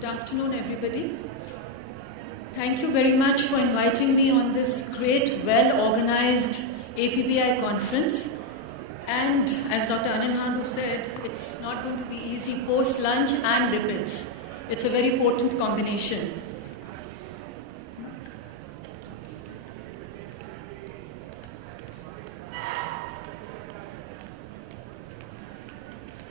Good afternoon, everybody. Thank you very much for inviting me on this great, well-organized APBI conference. And as Dr. Anil Handu said, it's not going to be easy post-lunch and lipids. It's a very potent combination.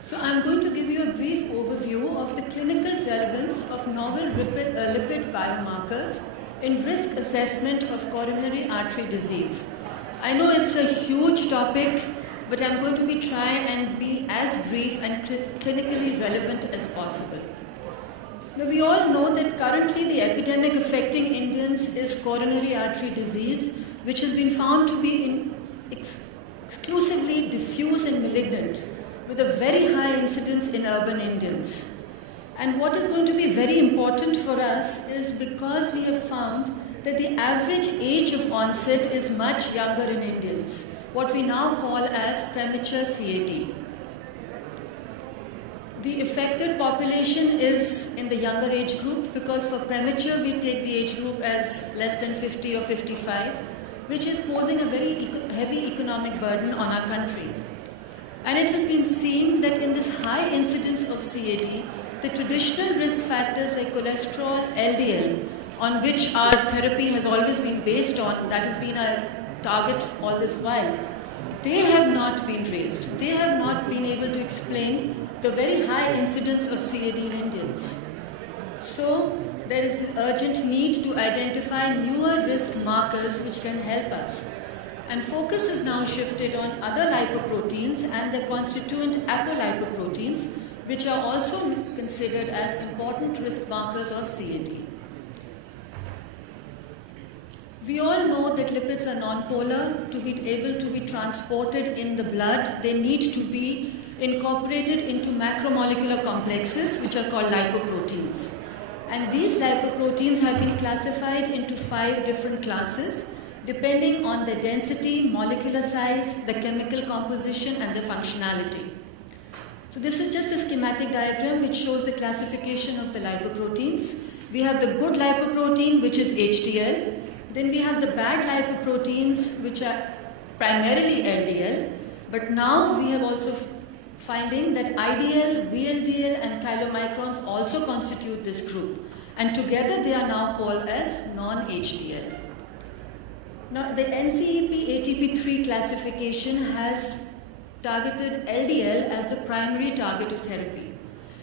So I'm going to give you a brief overview of the clinical relevance of novel lipid biomarkers in risk assessment of coronary artery disease. I know it's a huge topic, but I'm going to try and be as brief and clinically relevant as possible. Now, we all know that currently the epidemic affecting Indians is coronary artery disease, which has been found to be exclusively diffuse and malignant, with a very high incidence in urban Indians. And what is going to be very important for us is because we have found that the average age of onset is much younger in Indians, what we now call as premature CAD. The affected population is in the younger age group because for premature we take the age group as less than 50 or 55, which is posing a very heavy economic burden on our country. And it has been seen that in this high incidence of CAD, the traditional risk factors like cholesterol, LDL, on which our therapy has always been based on, that has been our target all this while, they have not been raised. They have not been able to explain the very high incidence of CAD in Indians. So there is the urgent need to identify newer risk markers which can help us. And focus is now shifted on other lipoproteins and the constituent apolipoproteins, which are also considered as important risk markers of CAD. We all know that lipids are nonpolar. To be able to be transported in the blood, they need to be incorporated into macromolecular complexes, which are called lipoproteins. And these lipoproteins have been classified into 5 different classes, depending on the density, molecular size, the chemical composition, and the functionality. So this is just a schematic diagram which shows the classification of the lipoproteins. We have the good lipoprotein, which is HDL. Then we have the bad lipoproteins, which are primarily LDL. But now we have also finding that IDL, VLDL, and chylomicrons also constitute this group. And together they are now called as non-HDL. Now, the NCEP ATP3 classification has targeted LDL as the primary target of therapy.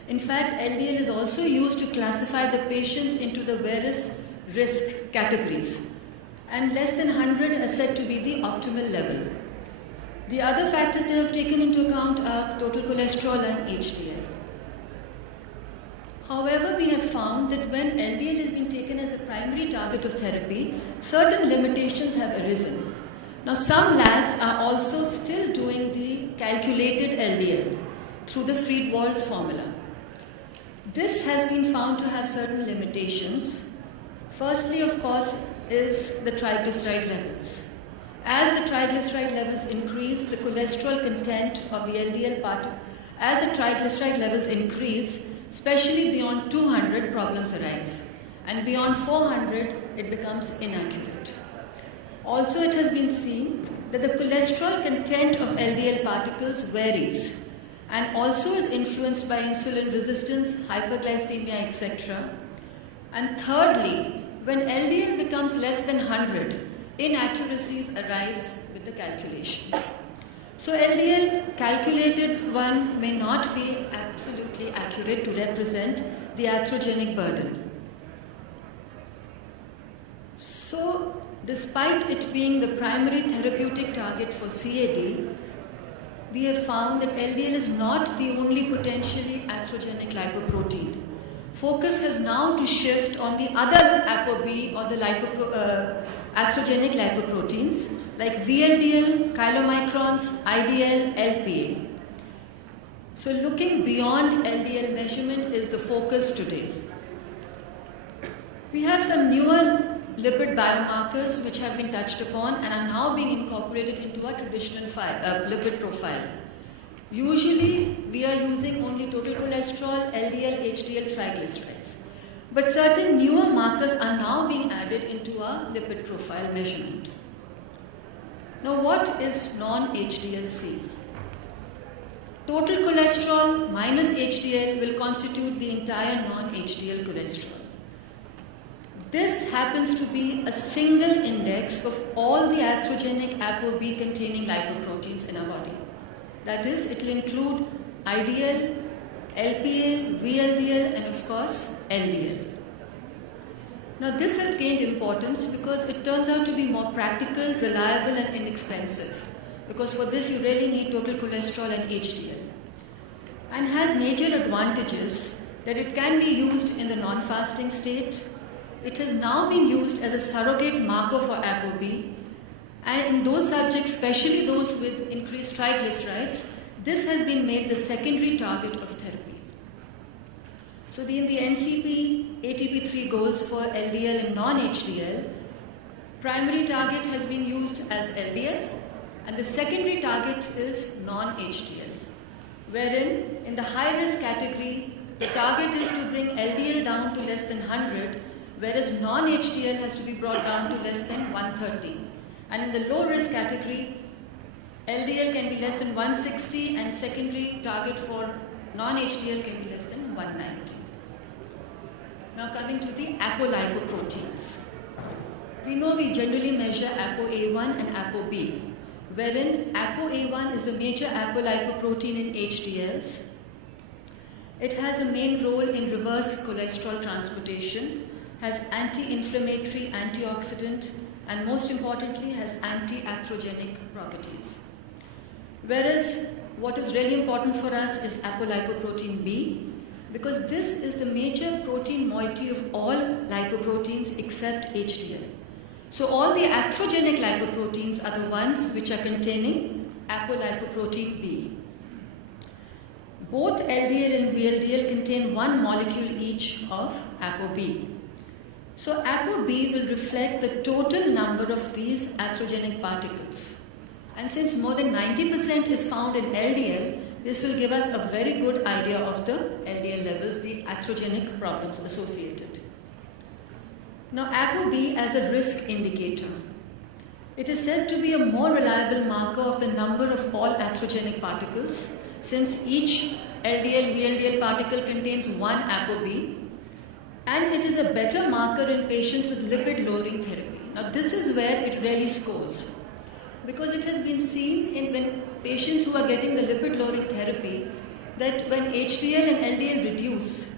In fact, LDL is also used to classify the patients into the various risk categories. And less than 100 are said to be the optimal level. The other factors they have taken into account are total cholesterol and HDL. However, we have found that when LDL has been taken as a primary target of therapy, certain limitations have arisen. Now, some labs are also still doing the calculated LDL through the Friedewald's formula. This has been found to have certain limitations. Firstly, of course, is the triglyceride levels. As the triglyceride levels increase, the cholesterol content of the LDL part, as the triglyceride levels increase, especially beyond 200, problems arise. And beyond 400, it becomes inaccurate. Also, it has been seen that the cholesterol content of LDL particles varies and also is influenced by insulin resistance, hyperglycemia, etc. And thirdly, when LDL becomes less than 100, inaccuracies arise with the calculation. So LDL calculated one may not be absolutely accurate to represent the atherogenic burden. So despite it being the primary therapeutic target for CAD, we have found that LDL is not the only potentially atherogenic lipoprotein. Focus has now to shift on the other ApoB or the atherogenic lipoproteins like VLDL, chylomicrons, IDL, LPA. So looking beyond LDL measurement is the focus today. We have some newer lipid biomarkers which have been touched upon and are now being incorporated into our traditional lipid profile. Usually, we are using only total cholesterol, LDL, HDL, triglycerides. But certain newer markers are now being added into our lipid profile measurement. Now, what is non-HDL-C? Total cholesterol minus HDL will constitute the entire non-HDL cholesterol. This happens to be a single index of all the atherogenic ApoB containing lipoproteins in our body. That is, it will include IDL, LPL, VLDL, and of course, LDL. Now, this has gained importance because it turns out to be more practical, reliable, and inexpensive. Because for this, you really need total cholesterol and HDL. And has major advantages that it can be used in the non-fasting state. It has now been used as a surrogate marker for ApoB. And in those subjects, especially those with increased triglycerides, this has been made the secondary target of therapy. So in the NCP ATP3 goals for LDL and non-HDL, primary target has been used as LDL and the secondary target is non-HDL, wherein in the high-risk category, the target is to bring LDL down to less than 100, whereas non-HDL has to be brought down to less than 130. And in the low-risk category, LDL can be less than 160 and secondary target for non-HDL can be less than 190. Now coming to the apolipoproteins. We know we generally measure ApoA1 and ApoB, wherein ApoA1 is a major apolipoprotein in HDLs. It has a main role in reverse cholesterol transportation, has anti-inflammatory, antioxidant, and most importantly has anti-atherogenic properties. Whereas what is really important for us is apolipoprotein B, because this is the major protein moiety of all lipoproteins except HDL. So all the atherogenic lipoproteins are the ones which are containing apolipoprotein B. Both LDL and VLDL contain one molecule each of ApoB. So ApoB will reflect the total number of these atherogenic particles. And since more than 90% is found in LDL, this will give us a very good idea of the LDL levels, the atherogenic problems associated. Now ApoB as a risk indicator. It is said to be a more reliable marker of the number of all atherogenic particles, since each LDL, VLDL particle contains one ApoB, and it is a better marker in patients with lipid-lowering therapy. Now this is where it really scores, because it has been seen in when patients who are getting the lipid-lowering therapy that when HDL and LDL reduce,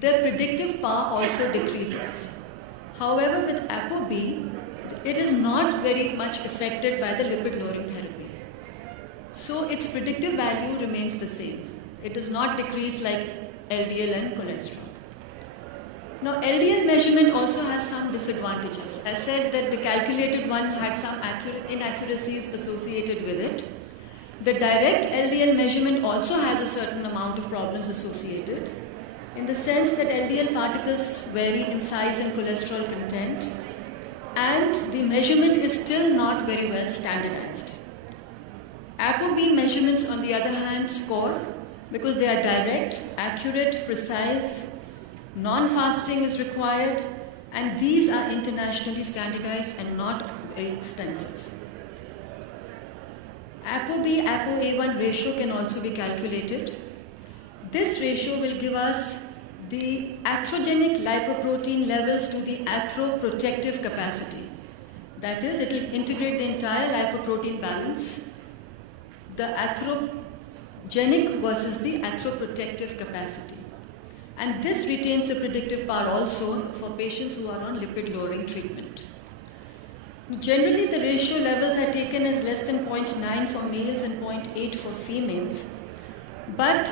their predictive power also decreases. However, with ApoB, it is not very much affected by the lipid-lowering therapy. So its predictive value remains the same. It does not decrease like LDL and cholesterol. Now, LDL measurement also has some disadvantages. I said that the calculated one had some inaccuracies associated with it. The direct LDL measurement also has a certain amount of problems associated, in the sense that LDL particles vary in size and cholesterol content, and the measurement is still not very well standardized. ApoB measurements, on the other hand, score because they are direct, accurate, precise. Non-fasting is required, and these are internationally standardized and not very expensive. ApoB-ApoA1 ratio can also be calculated. This ratio will give us the atherogenic lipoprotein levels to the atheroprotective capacity. That is, it will integrate the entire lipoprotein balance, the atherogenic versus the atheroprotective capacity. And this retains the predictive power also for patients who are on lipid-lowering treatment. Generally, the ratio levels are taken as less than 0.9 for males and 0.8 for females. But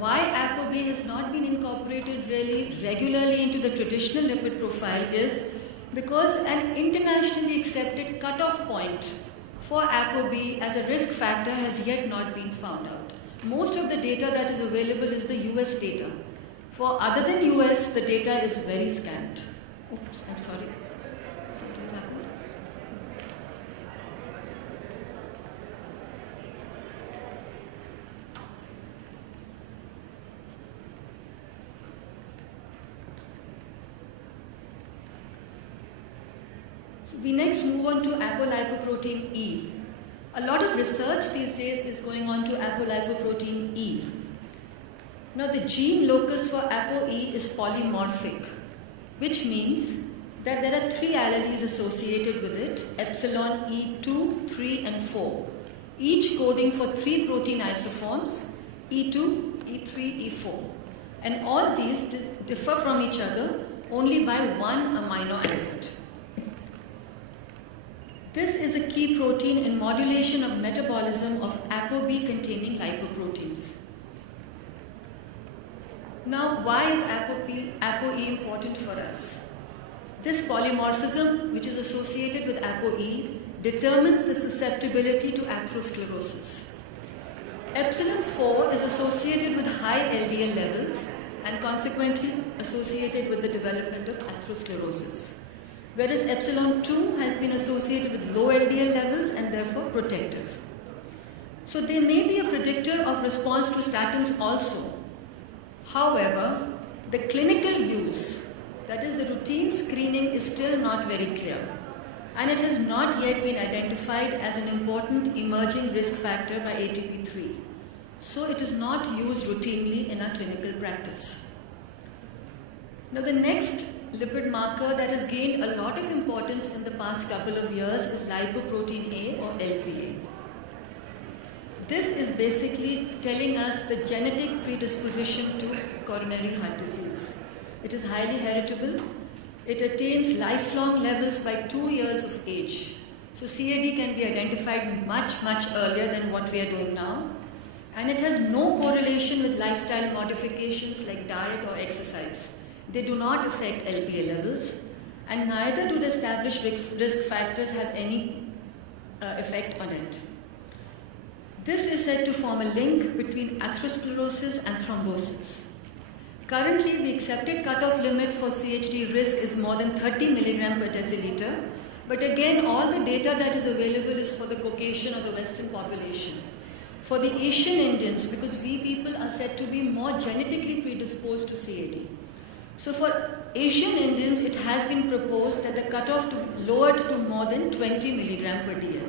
why ApoB has not been incorporated really regularly into the traditional lipid profile is because an internationally accepted cutoff point for ApoB as a risk factor has yet not been found out. Most of the data that is available is the US data. For other than US, the data is very scant. Oops, I'm sorry. Something's happened. So we next move on to apolipoprotein E. A lot of research these days is going on to apolipoprotein E. Now the gene locus for ApoE is polymorphic, which means that there are 3 alleles associated with it, epsilon E2, 3 and 4, each coding for 3 protein isoforms, E2, E3, E4. And all these differ from each other only by 1 amino acid. This is a key protein in modulation of metabolism of ApoB containing lipoproteins. Now, why is ApoE important for us? This polymorphism, which is associated with ApoE, determines the susceptibility to atherosclerosis. Epsilon 4 is associated with high LDL levels and consequently associated with the development of atherosclerosis. Whereas epsilon 2 has been associated with low LDL levels and therefore protective. So they may be a predictor of response to statins also. However, the clinical use, that is the routine screening, is still not very clear, and it has not yet been identified as an important emerging risk factor by ATP3. So it is not used routinely in our clinical practice. Now the next lipid marker that has gained a lot of importance in the past couple of years is lipoprotein A or LPA. This is basically telling us the genetic predisposition to coronary heart disease. It is highly heritable. It attains lifelong levels by 2 years of age. So CAD can be identified much earlier than what we are doing now. And it has no correlation with lifestyle modifications like diet or exercise. They do not affect LPA levels, and neither do the established risk factors have any effect on it. This is said to form a link between atherosclerosis and thrombosis. Currently, the accepted cutoff limit for CHD risk is more than 30 milligram per deciliter, but again, all the data that is available is for the Caucasian or the Western population. For the Asian Indians, because we people are said to be more genetically predisposed to CAD. So for Asian Indians, it has been proposed that the cutoff to be lowered to more than 20 milligram per DL.